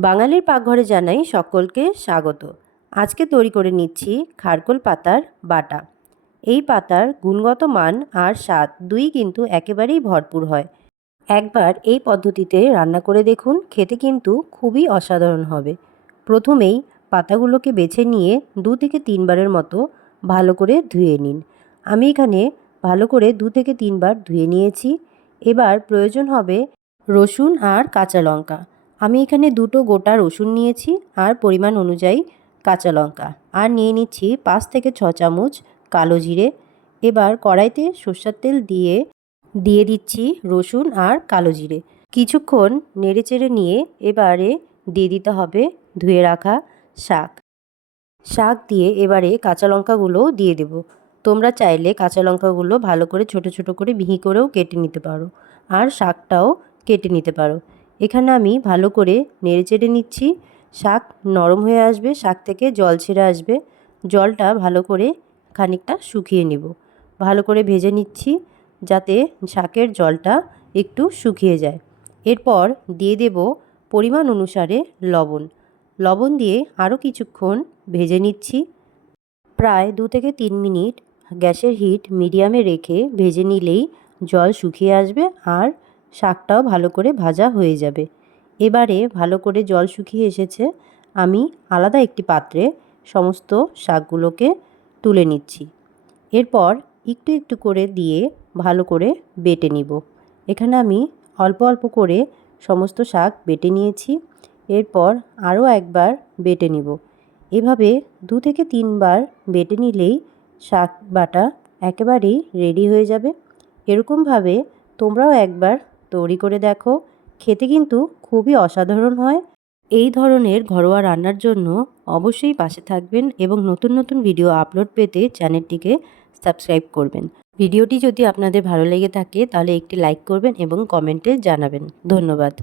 বাঙালির পাকঘরে জানাই সকলকে স্বাগত। আজকে তৈরি করে নিচ্ছি খারকোল পাতার বাটা। এই পাতার গুণগত মান আর স্বাদ দুই কিন্তু একেবারেই ভরপুর হয়। একবার এই পদ্ধতিতে রান্না করে দেখুন, খেতে কিন্তু খুবই অসাধারণ হবে। প্রথমেই পাতাগুলোকে বেছে নিয়ে দু থেকে তিনবারের মতো ভালো করে ধুয়ে নিন। আমি এখানে ভালো করে দু থেকে তিনবার ধুয়ে নিয়েছি। এবার প্রয়োজন হবে রসুন আর কাঁচা লঙ্কা। আমি এখানে দুটো গোটা রসুন নিয়েছি আর পরিমাণ অনুযায়ী কাঁচা লঙ্কা। আর নিয়ে নিচ্ছি পাঁচ থেকে ছ চামচ কালো জিরে। এবার কড়াইতে সর্ষের তেল দিয়ে দিয়ে দিচ্ছি রসুন আর কালো জিরে। কিছুক্ষণ নেড়েচেড়ে নিয়ে এবারে দিয়ে দিতে হবে ধুয়ে রাখা শাক। শাক দিয়ে এবারে কাঁচা লঙ্কাগুলোও দিয়ে দেব। তোমরা চাইলে কাঁচা লঙ্কাগুলো ভালো করে ছোট ছোট করে মিহি করেও কেটে নিতে পারো। আর শাকটাও কেটে নিতে পারো। এখানে আমি ভালো করে নেড়ে চেড়ে নিচ্ছি। শাক নরম হয়ে আসবে, শাক থেকে জল ছেড়ে আসবে। জলটা ভালো করে খানিকটা শুকিয়ে নেব। ভালো করে ভেজে নিচ্ছি যাতে শাকের জলটা একটু শুকিয়ে যায়। এরপর দিয়ে দেব পরিমাণ অনুসারে লবণ। লবণ দিয়ে আরও কিছুক্ষণ ভেজে নিচ্ছি। প্রায় দু থেকে তিন মিনিট গ্যাসের হিট মিডিয়ামে রেখে ভেজে নিলেই জল শুকিয়ে আসবে আর শাকটাও ভালো করে ভাজা হয়ে যাবে। এবারে ভালো করে জল শুকিয়ে এসেছে, আমি আলাদা একটি পাত্রে সমস্ত শাকগুলোকে তুলে নিচ্ছি। এরপর একটু একটু করে দিয়ে ভালো করে বেটে নিব। এখানে আমি অল্প অল্প করে সমস্ত শাক বেটে নিয়েছি, এরপর আরও একবার বেটে নিব। এভাবে দু থেকে তিনবার বেটে নিলেই শাক বাটা একেবারেই রেডি হয়ে যাবে। এরকমভাবে তোমরাও একবার তৈরি করে দেখো। খেতে কিন্তু খুবই অসাধারণ হয়। এই ধরনের ঘরোয়া রান্নার জন্য অবশ্যই পাশে থাকবেন এবং নতুন নতুন ভিডিও আপলোড পেতে চ্যানেলটিকে সাবস্ক্রাইব করবেন। ভিডিওটি যদি আপনাদের ভালো লেগে থাকে, তাহলে একটি লাইক করবেন এবং কমেন্টে জানাবেন। ধন্যবাদ।